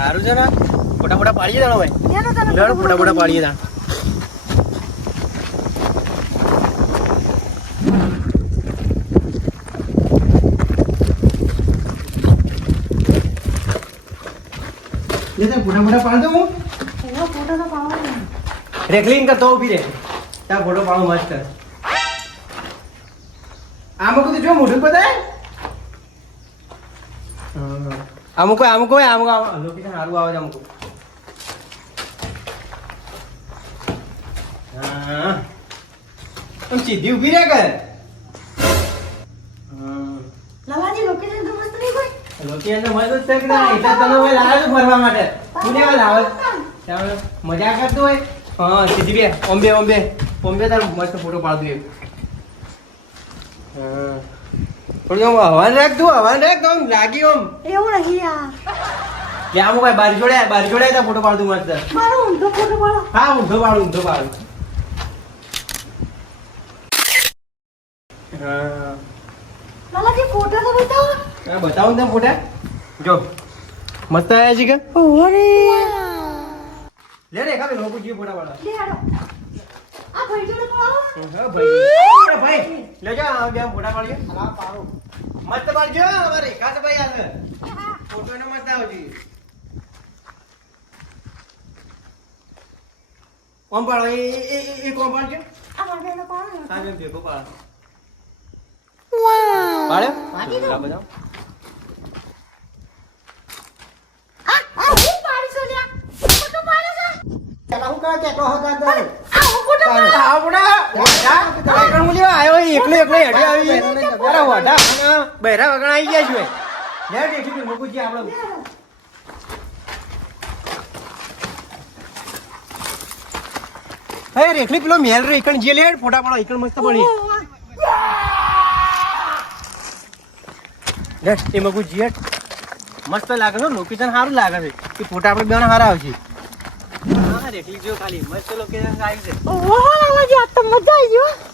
સારું છે ને ફોટા પાડીએ દાણો ભાઈ લેડો ફોટા પાડીએ દાણ ફોટા પાડ દઉં હું ફોટો તો પાડો રેકલિંગ કરતો ઉભી રે ત્યાં ફોટો પાડો મસ્ત આમાં બધું જો મોઢું બતાય અમુક લોકેશન સારું આવે છે અમુક હા સીધી ઉભી રે કર લાલાજી લોકેશન તો મસ્ત નહીં કોઈ લોકેશન તો મસ્ત છે કે ના એટલે તને ઓય લાવે છું ફરવા માટે તું ને લાવે મજા કરતો હોય હા સીધી બે ઓમ્બે તાર મસ્ત ફોટો પાડ દે હા થોડું હવાન રાખ તો લાગી ઓમ એવું નહીં યાર લે આમ કોઈ બાર જોડે તો ફોટો પાડ દઉં મસ્ત મારો ઊંધો ફોટો પાડો હા ઊંધો પાડું હા લાલાજી ફોટો તો બતાવો હા બતાવું તને ફોટા જો મસ્ત આયા છે કે ઓરે લે રે કાબે લોકો જી ફોટા પાડો લે હાડો આ ભાઈ જોડે પાડો હા ભાઈ લેજો આ બે ફોટા પાડીએ હા પાડો મસ્ત પાડજો અમારે કાત ભાઈ આવે ફોટો ને મસ્ત આવજી ઓમ પાડો એ કોમ પાડજો આ ભાઈ પાડો હા બે ભેગો પાડો વાહ પાડ્યો પાડી દો બતાવો આ હું પાડી છો લ્યા ફોટો પાડો છે પેલા હું કહે કે કહો દાદા આ હું ફોટો પાડો એકલો હેઠે આવી અરે વાડા બહેરા વગણ આવી ગયા છે લેટ એકલી મૂકુજી આપણે હે રેખલી પેલો મેલ રે એકણ જે લેટ ફોટા પાડો એકણ મસ્ત પડી લેટ એ મગુ જેટ મસ્ત લાગે છે લોકેશન સારું લાગે છે કે ફોટા આપણે બેન સારા આવશે હા રેખલી જો ખાલી મસ્ત લોકેશન આવી છે ઓહો લાલાજી આ તો મજા આવી ગયો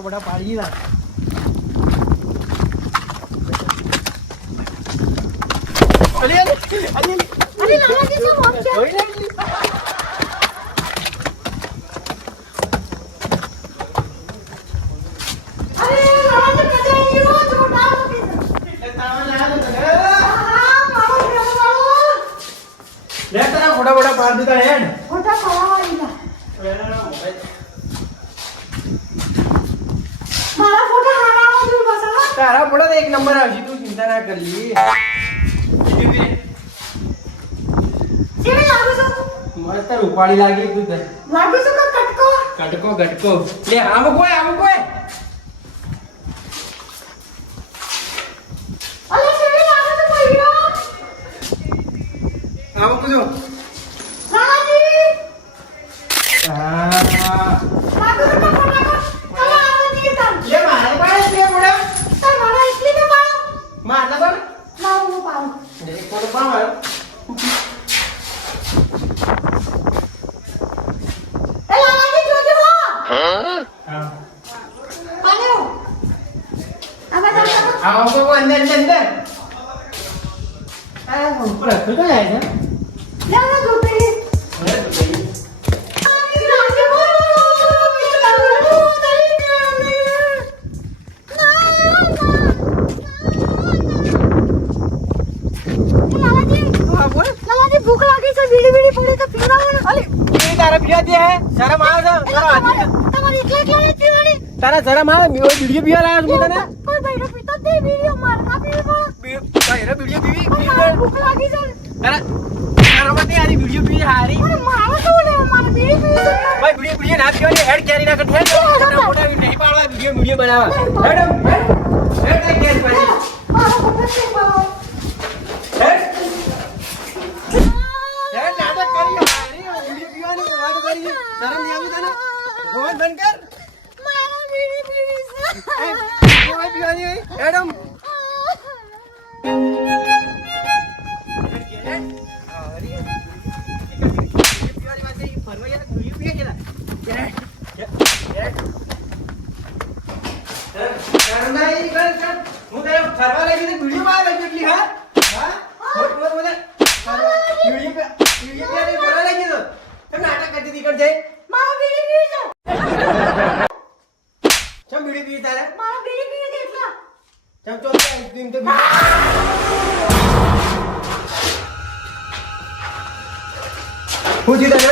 ફોટા પાડી ના અરે લાલાજી શું મોમ છે અરે લાલાજી મજા આવી ગયો તો ડાલ લે તારા ફોટા પાડ દીધા હેડ ફોટા પાડવાના મારા ફોટા હારામાં જો બસાવા તારા ફોટા તો એક નંબર આવશે તું ચિંતા ના કરલી કેવી લાગુ છો મસ્ત રૂપાળી લાગી તું લાગુ છો કે કટકો ગટકો લે આમ કોઈ અલે કેવી લાગુ છો ભાઈઓ આમ કુજો લાલાજી હા લાગુ છો કે ફોટા અલે આવો દી તમ લે મારે પાડે છે ફોટા તો મારા એટલી ને પાડો મારતા પણ લાવો હું પાડો એક ફોટો પાડ મારો એ લાલાજી જોજો હા પાડો આ બધા આમ તો અંદર આ ઉપર તો જાય છે લાલા જોતે લાલાજી ભૂખ લાગી છે બીડી પડે તો પીવડાવો ને અલે એ તારા પીવા દે હે શરમ આવે છે તારા હાથી તમારી એકલા જ પીવાની તારા શરમ આવે બીડીઓ પીવા લાવ્યો છું તને કોઈ બૈરો પીતો જ નહીં બીડીઓ માર ના પીવી પડે તારા બીડીઓ પીવી મારે ભૂખ લાગી છે તારા તારામાંથી આરી બીડીઓ પીવી હારી અરે મારે શું લે મારે બીડી પીવી છે ભાઈ બીડીઓ ના પીવાની હેડ કેરી ના કઠે ફોટા નહીં પાડવા બીડીઓ બનાવવા હેડ કેરી પાડી મારો પપ્પા છે બાબા હેડ નાટક કરી હારી બીડીઓ પીવાની વાત કરી શરમ નહીં આવી તને રોજ બંધ કર મારા બીડી પીવી છે પીવાની હેડમ ફરવા લઈ ગઈ વિડિયો માં લઈ કેટલી હા હા બોલ બોલ બોલ વિડિયો ફરવા લઈ ગઈ તો તમે નાટક કરતી હતી કણ જાય મારા બીડી પીવી છે ચમ વિડિયો પી તારે મારા બીડી પીવી છે એટલા ચમ તો તું તો હું જી તને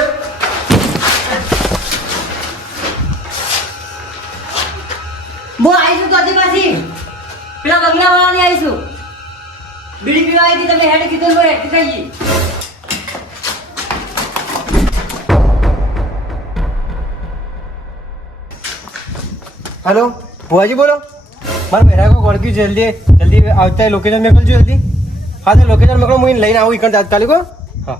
હું આવીશું તો હજી પાછી પેલા બંગલા વાળાની આવીશું બીડી પીવા આવી હતી તમે હેડ કીધું તો હેડ થઈ ગઈ हेलो बुआ जी बोलो મારા બેરા કો કોલ કી જલ્દી જલ્દી આવતા લોકેશન મોકલજો જલ્દી હા તો લોકેશન મોકલો હું લઈને આવું ઇકણ તાત્કાલિક હા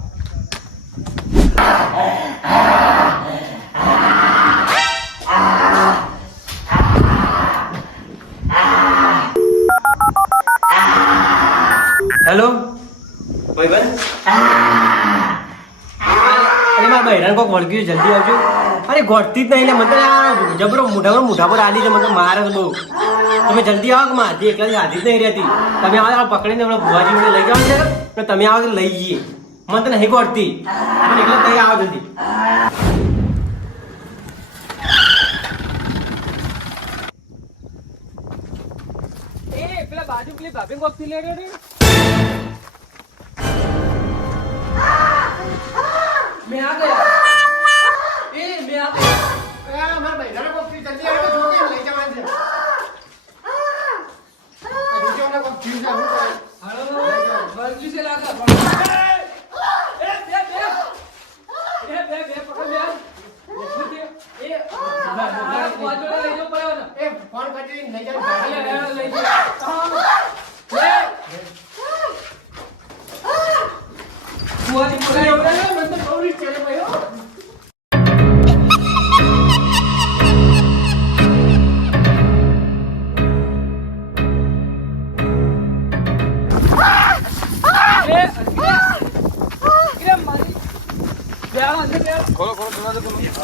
હેલો ભાઈબંધ અરે મારા બહેરાને કોક વળગ્યું જલ્દી આવજો અરે ગોઠતી જ નહીં મને જબરો મોઢા પર આલી છે મને મારે બહુ તમે જલ્દી આવો કે મારી એકલા હાથી જ નહીં રહેતી તમે આવો પકડીને હમણાં ભુવાજી લઈ જાઓ છે તમે આવો તો લઈ જઈએ મને તો નહીં ગોઠતી મને એકલા તઈ આવો જલ્દી પેલા બાજુ પેલી ભાભી કોક થી લેડ્યો ને મેં આ ગયા મેં આ ગયા મારા બહેરાને કોક જલ્દી આવે તો જો લઈ જવાનું છે બીજોને કોક જીવ છે હું કરે હાલો વર્જી સે લાગા બે પકડ બે વાજો લઈ જો પડ્યો ને એ ફોન કરી લઈ જાવ લઈ જા ફુવાજી પકડ્યો મને તો પૌરી ચલે ભાઈઓ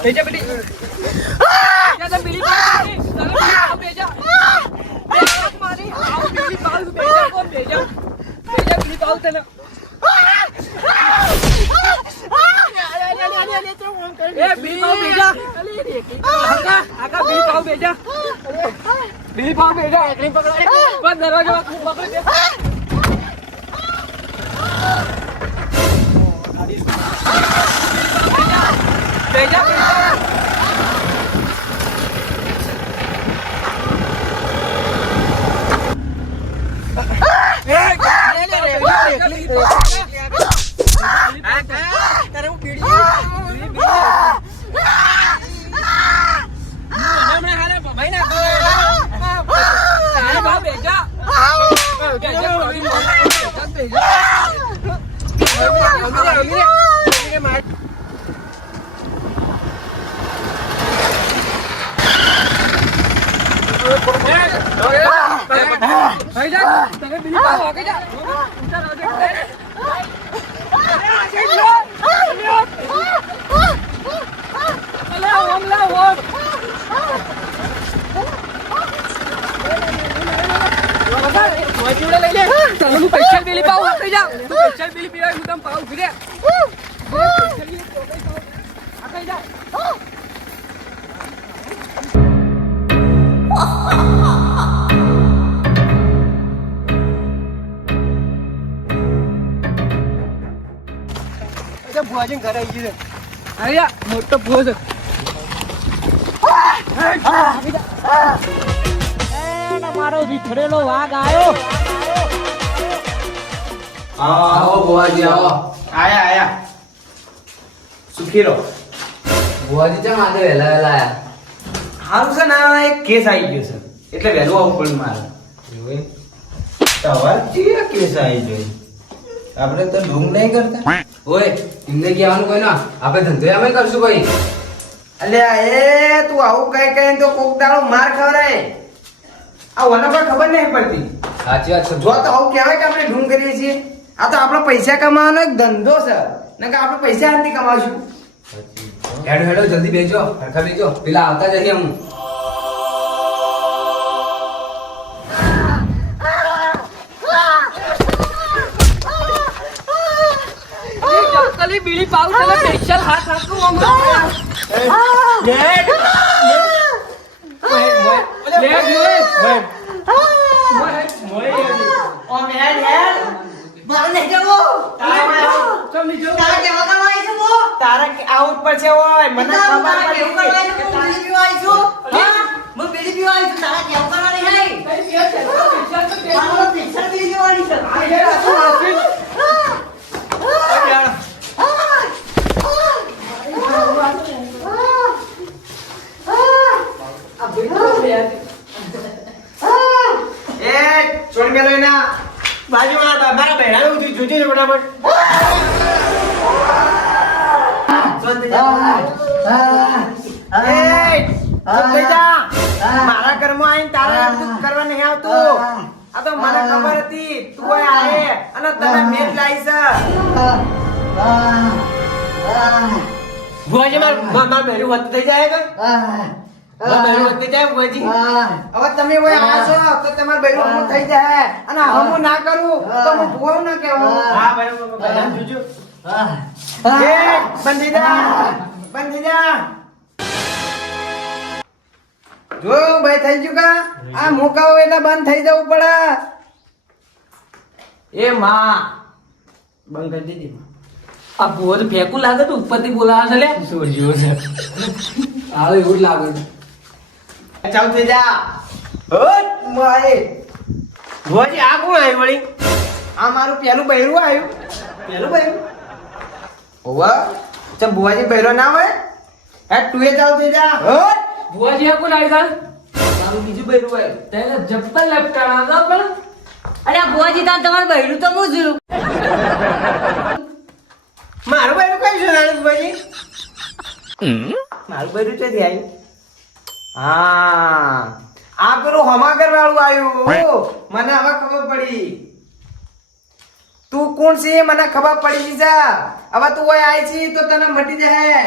भेजा बेटी क्या बिली मारी भेजा मारी बिली पाल भेजा कौन भेजा भेजा बिली पाल थे ना ए बिली पाल भेजा आका बिली पाल भेजा बिली पाल भेजा एकड़ी पकड़ बस दरवाजा पकड़ दे भेजा તમે બીજી પાવ આગે જા પૈસા પેલી પાવ આગે જા પૈસા પેલી પીવા હું તમ પાવ ફીરે આગે જા ભુવાજી ઘરે આવી ગયું અરે મોટો ભૂવો છે મારો વિખરેલો વાઘ આવ્યો આવો બુઆજી આવો આયા આયા સુખી રહો બુઆજી ચમ આજે વહેલા વહેલા આયા હારું છે ના એક કેસ આવી ગયો છે એટલે વહેલું આવવું પડ્યું મારે તમારે કેવા કેસ આવી ગયો આપણે તો ઢોંગ નહીં કરતા ઓય એમને કહેવાનું કોઈ ના આપણે ધંધો અમે કરશું ભાઈ અલ્યા એ તું આવું કઈ કઈ તો કોક દાડો માર ખવરાય આ ઓના પર ખબર નહીં પડતી સાચી વાત છે જો તો આવું કહેવાય કે આપણે ઢોંગ કરીએ છીએ આ તો આપણે પૈસા કમાવાનો એક ધંધો છે નકર આપણે પૈસા નથી કમાશું હેડો હેડો જલ્દી બેજો હરખા બેજો પેલા આવતા જઈએ હું આવું તને સ્પેશિયલ હાથ આપું હમણાં. લેટ લે જોઈ. ઓ મેન યાર મારે નહીં જવું. ચમ નહીં જવું? તારા કેવા કરવા આવી છું હું? તારા આઉટ પર છે ઓય મને તારા ખબર કેવું કરવા આવી છું? હું બીડી પીવા આવી છું. હા? હું બીડી પીવા આવી છું. તારા કેવું કરવા નહીં આવી? કઈ બે છે તો સ્પેશિયલ તો બે. મારો પૈસા બીડી પીવાની છે. આ યાર આખું નાખી. આ બેટો બે. એ છોડ મેલો એના બાજુમાં મારા બહેરાને ઉતરી જોજો ને ફટાફટ છોડ દે જા એ ચૂપ થઈ જા મારા ઘરમાં આવીને તારા તું કરવા નહીં આવતું આ તો મને ખબર હતી તું કોઈ આવે અને તને મેચ લાવી છે ભુવાજી માર બહેરું વધ થઈ જાય કઈ બહેરું વધ થઈ જાય ભુવાજી હવે તમે કોઈ આવ્યા છો તો તમાર બહેરું હમું થઈ જાય અને હમું ના કરું તો હું ભુવાવું ના કહેવું હા બહેરું જોજો એ બંધી જા જો ભાઈ થઈ ગયું કા આ મુકાવો એટલે બંધ થઈ જવું પડે એ માં બંધ કરી દીધી આ ભૂવો તો ફેંકું લાગે તો ઉપરથી બોલાવે છે લે. સોજો છે હાલો એવું જ લાગે છે. ચાલ થઈ જા હોટ માય ભુવાજી આ કોણ આવ્યું વળી આ મારું પહેલું બૈરું આવ્યું પહેલું બૈરું ઓવા ચમ ભુવાજી બૈરો ના હોય હે તું એ ચાલ થઈ જા હોટ ભુવાજી આ કોણ આવી ગયા? મારું બીજું બૈરું આવ્યું તેને જપ્પલ લપટાણા હતા પણ. અરે આ ભુવાજી તાન તમારું બૈરું તો હું છું. મારું બૈરું કઈ છે નાનું ભુવાજી મારું બૈરું ચોથી આવ્યું હા આ પેલું હમાગર વાળું આવ્યું મને હવે ખબર પડી તું કોણ છે એ મને ખબર પડી ગઈ છે હવે તું ઓય આવી છે તો તને મટી જાય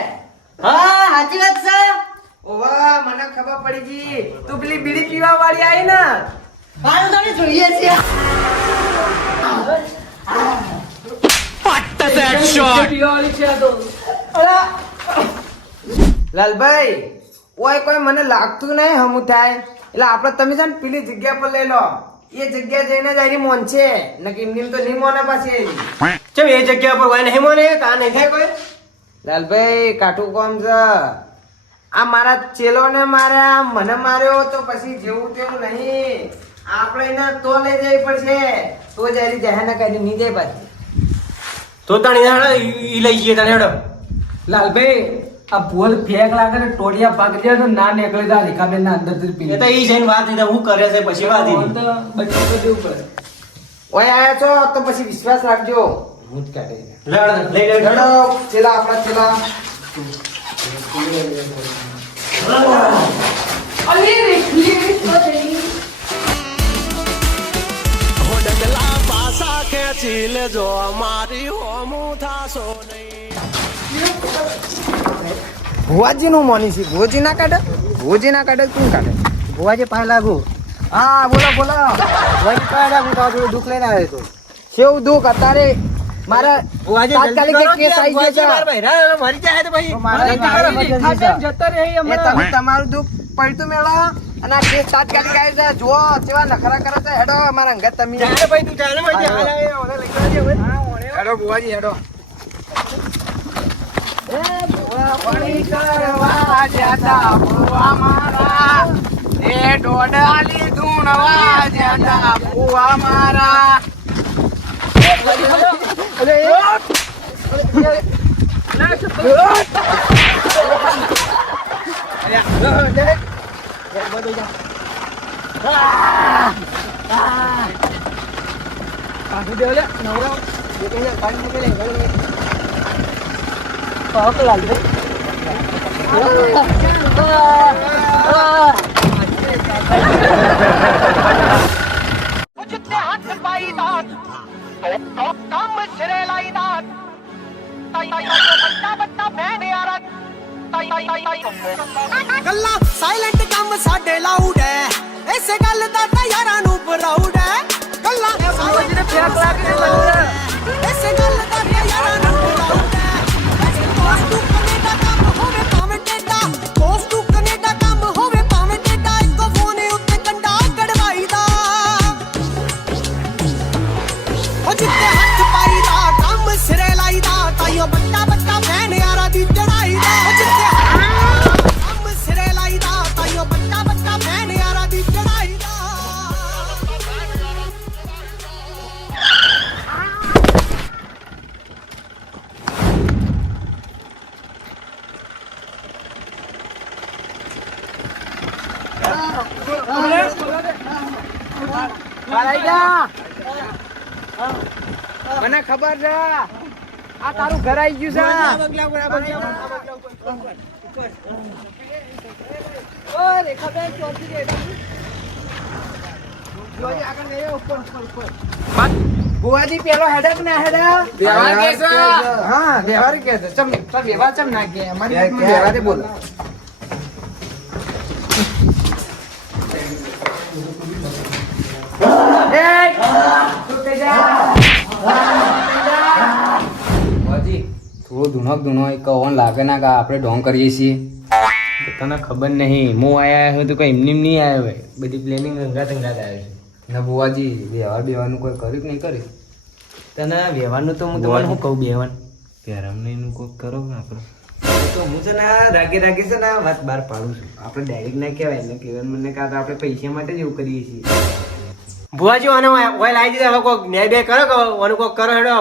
હા સાચી વાત છે. ઓવા મને ખબર પડી ગઈ તું પેલી બીડી પીવા વાળી આવી ને મારું તો નહીં જોઈએ છે. પીવાવાળી છે આ તો. લાલભાઈ ઓય કોઈ મને લાગતું નહીં હમું થાય એટલે આપણે તમે છે ને પેલી જગ્યા પર લઈ લો એ જગ્યા જઈને જ આરી મોન છે નકી નિમ તો નહીં મોને પાછી ચમ એ જગ્યા પર કોઈ નહીં મોને કા નહીં થાય કોઈ લાલભાઈ કાઠું કોમ છે આ મારા ચેલોને માર્યા મને માર્યો તો પછી જેવું તેવું નહીં આપણે એને તો લઈ જવી પડશે તો જ આરી જહાને કાઢી નહીં જાય પાછી તો તણી હેડો ઈ લઈ જઈએ તને હેડો લાલભાઈ આ ભૂલ ફેંક લાગે ને ટોળિયા ભાગ જાય તો ના નીકળે તો આ રેખાબેન ના અંદર થી પી એ તો ઈ જઈને વાત હું કરે છે પછી વાત ઈ બચી તો દેવું પડે. ઓય આયા છો તો પછી વિશ્વાસ રાખજો હું જ કાઢે લઈ લે લડો ચેલા આપણા ચેલા અલી રેખલી ડગલા પાસા ખેંચી લેજો મારી હોમું થાશો નહીં ભુવાજી નું મોની છે ભુવાજી ના કાઢે કોણ કાઢે ભુવાજી પાસે લાગુ હા બોલો ભુવાજી પાસે લાગુ તો થોડું દુઃખ લઈને આવ્યો તો કેવું દુઃખ અત્યારે મારા તાત્કાલિક એક કેસ આવી ગયો છે મરી જાય તો પછી રેખાબેન જતા રહે એ હમણાં. તમે તમારું દુઃખ પડતું મેળા અને આ કેસ તાત્કાલિક આવી જાય જુઓ કેવા નખરા કરે છે હેડો અમારા અંગત તમે ભાઈ તું ચાલે હેડો ભુવાજી હેડો એ ભુવા પાણી કરવા જતા ભુવા મારા એ ડોડાલી ધૂણવા જતા ભુવા મારા અરે કાઢી દેવ લે નવરા. जितने हाथ पाई दात तो कम सिरे लाई दात बत्ता मैंने यार ਗੱਲਾਂ ਸਾਇਲੈਂਟ ਕੰਮ ਸਾਡੇ ਲਾਊਡ ਐ ਇਸੇ ਗੱਲ ਦਾ ਤਾਂ ਯਾਰਾਂ ਨੂੰ ਪ੍ਰਾਊਡ ਐ ਗੱਲਾਂ ભુવાજીને ફેંક લાગે ને બધું. ਇਸੇ ਗੱਲ ਦਾ ਤਾਂ ਯਾਰਾਂ ਨੂੰ ਪ੍ਰਾਊਡ ਐ મને ખબર છે આ તારું ઘર આવી ગયું છે બુવાજી પેલો હેડક ના હેડક વ્યવહાર કે છે હા વ્યવહાર કે છે ચમ વ્યવહાર ચમ ના કે અમારી વ્યવહારે બોલો બુવાજી થોડો ધૂનો એક ઓન લાગે ના કે આપણે ઢોંગ કરીએ છીએ. તને ખબર નહીં હું આયા હોય તો કોઈ એમની નહીં આવ્યો હોય બધી પ્લેનિંગ અંગાત આવ્યો છે ના બુવાજી વ્યવહાર બેવાનું કોઈ કર્યું કે નહીં કર્યું? તને વ્યવહારનું તો હું તમને શું કહું બેવાન પહેરામણીનું કોઈક કરો ને આપણે તો હું છે ને રાગે છે ને વાત બહાર પાડું છું આપણે ડાયરેક્ટ ના કહેવાય ને કહેવાનું મને કાં તો આપણે પૈસા માટે જ એવું કરીએ છીએ ભુવાજી આને ઓઇલ આવી દીધા હવે કોઈક ન્યાય બે કરો કે ઓનું કોઈક કરો હેડો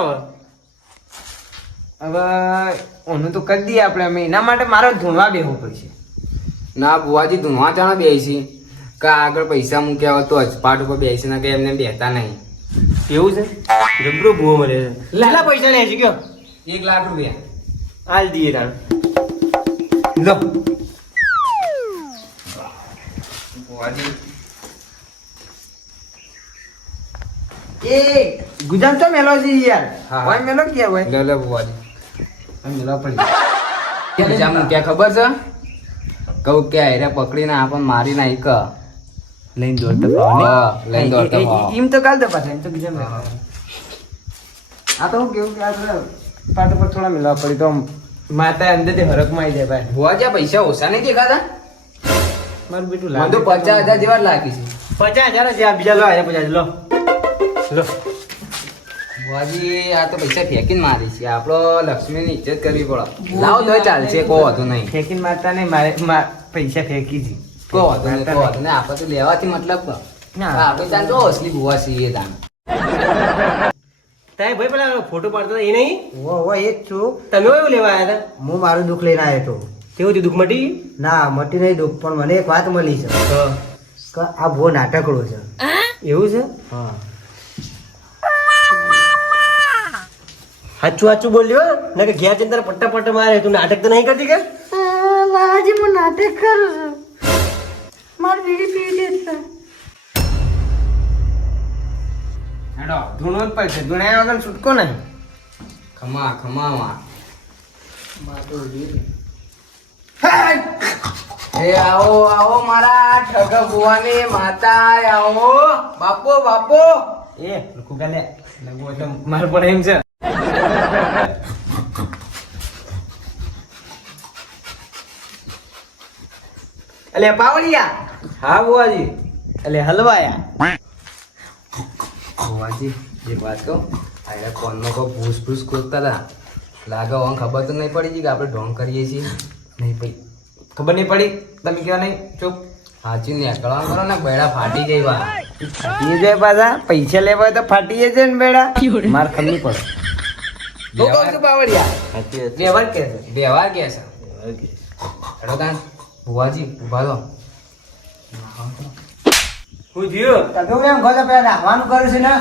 હવે ઓનું તો કરી દઈએ આપણે અમે એના માટે મારે ધૂણવા બેવું પડશે ના બુવાજી ધૂનવા ચાણા બેસી કે આગળ પૈસા મૂક્યા હોય તો જ પાટ ઉપર બેસી ના કે એમને બેતા નહીં. એવું છે જબરો ભૂવો મળે છે કેટલા પૈસા લે છે કયો 1 લાખ રૂપિયા હાલ દઈએ તાણ લો બુવાજી એ ગુજામ તો મેલો છે યાર હા. ઓય મેલો કે હોય લે લે બુવાજી મિલા પડી બીજા મૂક્યા ખબર છે કહું કે આયરે પકડીને આપણને મારી નાખી કે લઈને દોડતા હા, લઈને દોડતા ભાવ. એમ તો કાલ પાછા એમ તો બીજા મેં આ તો હું કેવું કે આ પાટ ઉપર થોડા મિલવા પડી તો માતા અંદરથી હરકમાં આવી જાય ભાઈ બુવાજી આ પૈસા ઓછા નહીં દેખાતા? મારું બેટું મને તો 50,000 જેવા જ લાગી છે. 50,000 જ આ બીજા લો આયા 50,000 લો લો બુવાજી આ તો પૈસા ફેંકીને મારી છે આપણો લક્ષ્મીની ઇજ્જત કરવી પડે. લાવો તો ચાલશે કો વાંધો નહીં ફેંકીને મારતા નહીં મારે પૈસા ફેંકી છે કો વાંધો નહીં કો વાંધો નહીં આપણે તો લેવાથી મતલબ ના. આપણે તાન તો અસલી બુવા છીએ તાન. તાય ભાઈ પેલા ફોટો પાડતા હતા એ નહીં ઓ એ જ છું તમે એવું લેવા આવ્યા હતા હું મારું દુઃખ લઈને આવ્યો હતો કેવું થયું દુઃખ મટી ના મટી નહીં દુઃખ પણ મને એક વાત મળી છે કે આ બહુ નાટકડો છે એવું છે હા સાચું બોલ્યો ને કે ઘેર ચિંતા પટ્ટા મારે તું નાટક તો નહીં કરતી કે લાલાજી હું નાટક કરું છું મારી બીડી પીવી છે હેડો ધૂણો જ પડશે ધૂણાયા વગર છૂટકો નહીં ખમા ખમા માં. એ આવો આવો મારા ઠગ બુવાની માતા આવો બાપો બાપો. એ લોકો ગાલે લગો એટલે મારે પણ એમ છે અલે પાવડિયા હા બુવાજી અલે હલવાયા બુવાજી એક વાત કહું આયરા કોનનો કો ભૂસ ભૂસ ખોદતા હતા લાગે ઓન ખબર તો નહીં પડી કે આપણે ઢોંગ કરીએ છીએ. નહીં ભાઈ ખબર નહીં પડી તમે કહેવા નહીં ચૂપ સાચી નીકળવા કરો ને બેડા ફાટી ગઈ વા. એ જે પાછા પૈસા લેવા હોય તો ફાટીએ છે ને બેડા માર ખબર પડે તો કહું છું બાવળિયા વ્યવહાર કે છે વ્યવહાર કે છે હેડો તાન બુવાજી ઉભા રહો. હું થયું તને એમ ઘરે પેલા રાખવાનું કર્યું છે ને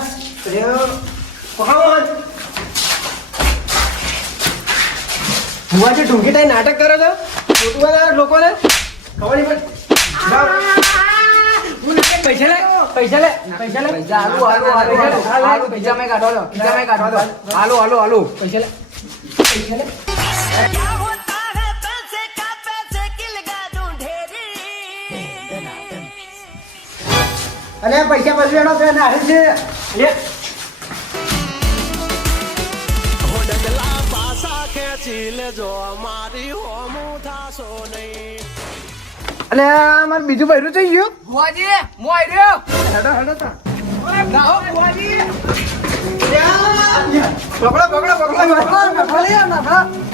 ભુવાજી ઢૂંકી ટાઈ નાટક કરો છો ખોટું બોલાવો લોકોને ખબર નહીં પડતી પૈસા લે પૈસા હાલો હાલો હાલો હાલો પૈસા મેં કાઢો લો પૈસા મેં કાઢો લો હાલો હાલો હાલો પૈસા લે क्या होता है पैसे का पैसे की लगा दूं ढेरी અને પૈસા પછી એનો પેલા નાખે છે લે ડગલા પાસા ખેંચી લેજો મારી હોમું થાશો નહીં અલે આ મારું બીજું બૈરું થઈ ગયું બુવાજી હું આવી રહ્યો. હેડો હેડો તા લાવો બુવાજી. પકડો પકડો પકડો પકડો પકડો